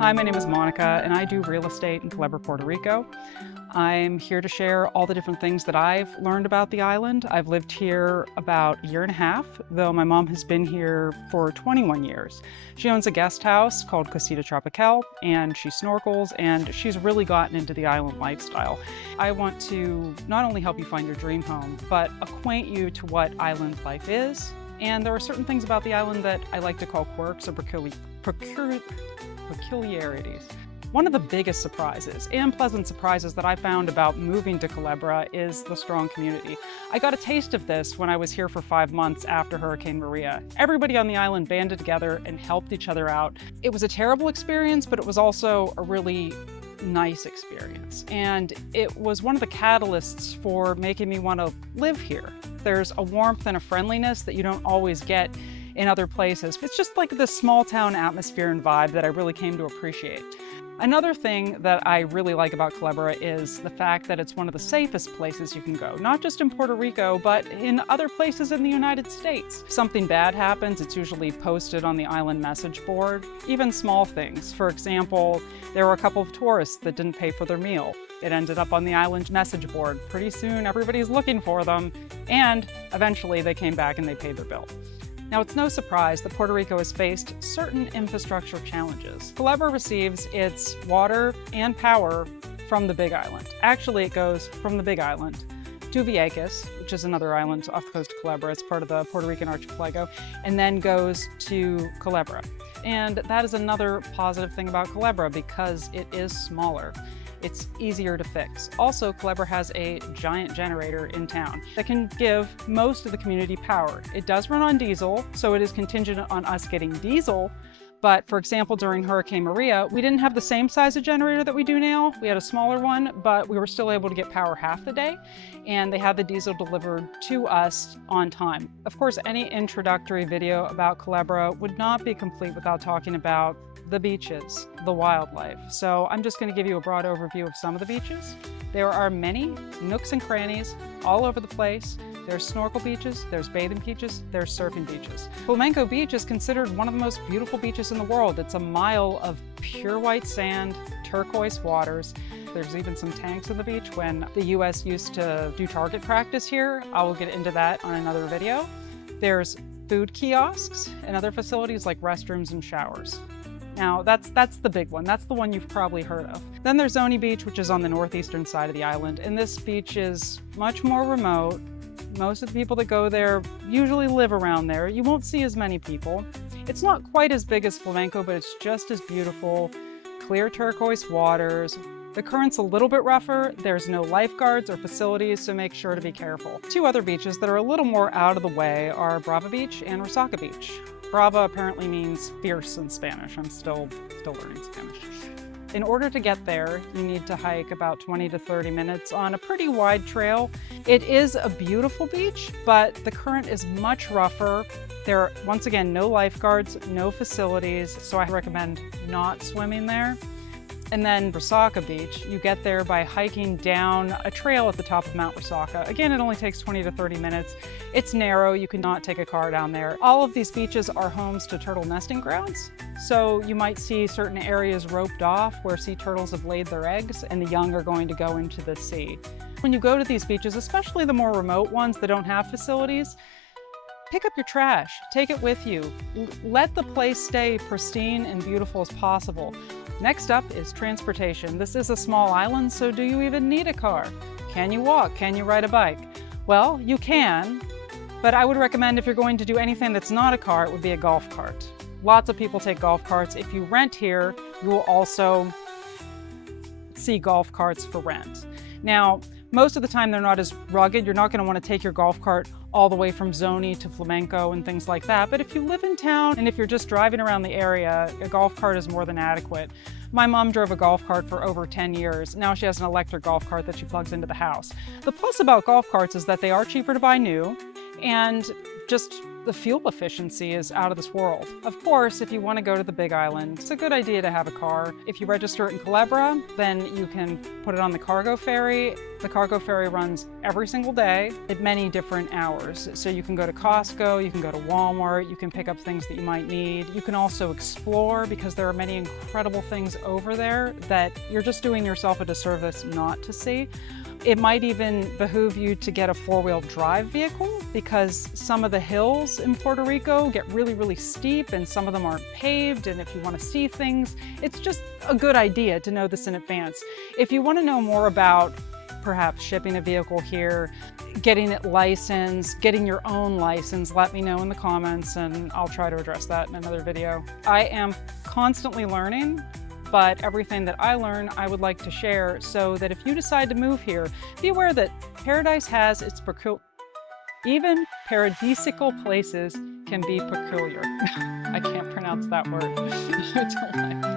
Hi, my name is Monica, and I do real estate in Culebra, Puerto Rico. I'm here to share all the different things that I've learned about the island. I've lived here about a year and a half, though my mom has been here for 21 years. She owns a guest house called Casita Tropical, and she snorkels, and she's really gotten into the island lifestyle. I want to not only help you find your dream home, but acquaint you to what island life is. And there are certain things about the island that I like to call quirks or peculiarities. One of the biggest surprises and pleasant surprises that I found about moving to Culebra is the strong community. I got a taste of this when I was here for 5 months after Hurricane Maria. Everybody on the island banded together and helped each other out. It was a terrible experience, but it was also a really nice experience. And it was one of the catalysts for making me want to live here. There's a warmth and a friendliness that you don't always get in other places. It's just like this small town atmosphere and vibe that I really came to appreciate. Another thing that I really like about Culebra is the fact that it's one of the safest places you can go, not just in Puerto Rico, but in other places in the United States. If something bad happens, it's usually posted on the island message board. Even small things. For example, there were a couple of tourists that didn't pay for their meal. It ended up on the island message board. Pretty soon, everybody's looking for them, and eventually they came back and they paid their bill. Now, it's no surprise that Puerto Rico has faced certain infrastructure challenges. Culebra receives its water and power from the Big Island. Actually, it goes from the Big Island to Vieques, which is another island off the coast of Culebra. It's part of the Puerto Rican archipelago, and then goes to Culebra. And that is another positive thing about Culebra because it is smaller. It's easier to fix. Also, Culebra has a giant generator in town that can give most of the community power. It does run on diesel, so it is contingent on us getting diesel. But for example, during Hurricane Maria, we didn't have the same size of generator that we do now. We had a smaller one, but we were still able to get power half the day, and they had the diesel delivered to us on time. Of course, any introductory video about Culebra would not be complete without talking about the beaches, the wildlife. So I'm just going to give you a broad overview of some of the beaches. There are many nooks and crannies all over the place. There's snorkel beaches, there's bathing beaches, there's surfing beaches. Flamenco Beach is considered one of the most beautiful beaches in the world. It's a mile of pure white sand, turquoise waters. There's even some tanks in the beach when the US used to do target practice here. I will get into that on another video. There's food kiosks and other facilities like restrooms and showers. Now, that's the big one. That's the one you've probably heard of. Then there's Zoni Beach, which is on the northeastern side of the island, and this beach is much more remote. Most of the people that go there usually live around there. You won't see as many people. It's not quite as big as Flamenco, but it's just as beautiful. Clear turquoise waters. The current's a little bit rougher. There's no lifeguards or facilities, so make sure to be careful. Two other beaches that are a little more out of the way are Brava Beach and Resaca Beach. Brava apparently means fierce in Spanish. I'm still learning Spanish. In order to get there, you need to hike about 20 to 30 minutes on a pretty wide trail. It is a beautiful beach, but the current is much rougher. There are, once again, no lifeguards, no facilities, so I recommend not swimming there. And then Resaca Beach, you get there by hiking down a trail at the top of Mount Resaca. Again, it only takes 20 to 30 minutes. It's narrow, you cannot take a car down there. All of these beaches are homes to turtle nesting grounds. So you might see certain areas roped off where sea turtles have laid their eggs and the young are going to go into the sea. When you go to these beaches, especially the more remote ones that don't have facilities, pick up your trash, take it with you. Let the place stay pristine and beautiful as possible. Next up is transportation. This is a small island, so do you even need a car? Can you walk? Can you ride a bike? Well, you can, but I would recommend if you're going to do anything that's not a car, it would be a golf cart. Lots of people take golf carts. If you rent here, you will also see golf carts for rent. Now, most of the time they're not as rugged. You're not going to want to take your golf cart all the way from Zoni to Flamenco and things like that. But if you live in town and if you're just driving around the area, a golf cart is more than adequate. My mom drove a golf cart for over 10 years. Now she has an electric golf cart that she plugs into the house. The plus about golf carts is that they are cheaper to buy new, And just the fuel efficiency is out of this world. Of course, if you want to go to the Big Island, it's a good idea to have a car. If you register it in Culebra, then you can put it on the cargo ferry. The cargo ferry runs every single day at many different hours. So you can go to Costco, you can go to Walmart, you can pick up things that you might need. You can also explore because there are many incredible things over there that you're just doing yourself a disservice not to see. It might even behoove you to get a four-wheel drive vehicle because some of the hills in Puerto Rico get really, really steep and some of them aren't paved. And if you want to see things, it's just a good idea to know this in advance. If you want to know more about perhaps shipping a vehicle here, getting it licensed, getting your own license, let me know in the comments and I'll try to address that in another video. I am constantly learning, but everything that I learn, I would like to share so that if you decide to move here, be aware that paradise has its even paradisical places can be peculiar. I can't pronounce that word.